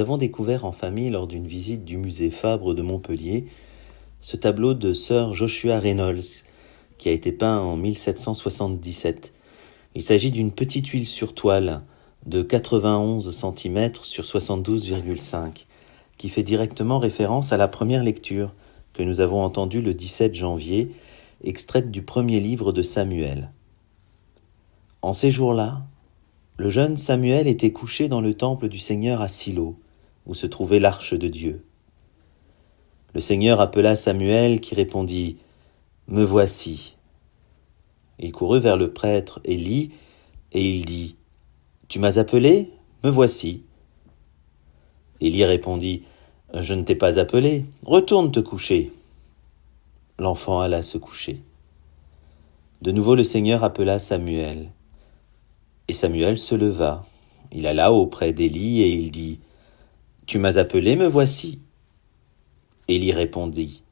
nous avons découvert en famille lors d'une visite du musée Fabre de Montpellier ce tableau de Sir Joshua Reynolds qui a été peint en 1777. Il s'agit d'une petite huile sur toile de 91 cm sur 72,5 qui fait directement référence à la première lecture que nous avons entendue le 17 janvier, extraite du premier livre de Samuel. En ces jours-là, le jeune Samuel était couché dans le temple du Seigneur à Silo, où se trouvait l'arche de Dieu. Le Seigneur appela Samuel qui répondit « Me voici ». Il courut vers le prêtre Élie et il dit « Tu m'as appelé ? Me voici ». Élie répondit « Je ne t'ai pas appelé, retourne te coucher ». L'enfant alla se coucher. De nouveau le Seigneur appela Samuel. Et Samuel se leva. Il alla auprès d'Élie et il dit « Tu m'as appelé, me voici ». Élie répondit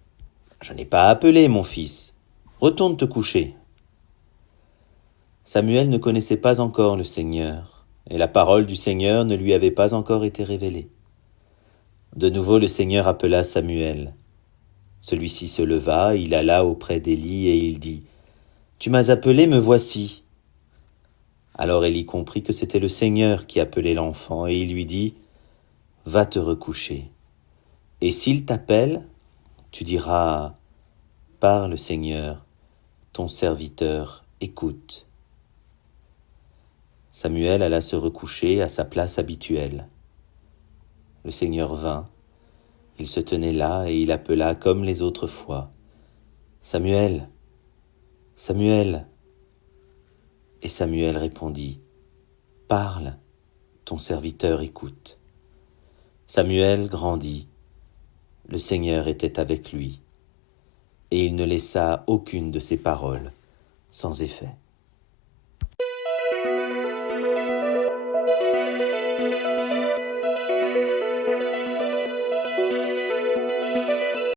« Je n'ai pas appelé, mon fils. Retourne te coucher ». Samuel ne connaissait pas encore le Seigneur, et la parole du Seigneur ne lui avait pas encore été révélée. De nouveau le Seigneur appela Samuel. Celui-ci se leva, il alla auprès d'Élie et il dit « Tu m'as appelé, me voici ». Alors Élie comprit que c'était le Seigneur qui appelait l'enfant, et il lui dit « Va te recoucher. Et s'il t'appelle, tu diras « Parle, Seigneur, ton serviteur écoute ». Samuel alla se recoucher à sa place habituelle. Le Seigneur vint, il se tenait là et il appela comme les autres fois « Samuel, Samuel ». Et Samuel répondit « Parle, ton serviteur écoute ». Samuel grandit, le Seigneur était avec lui, et il ne laissa aucune de ses paroles sans effet.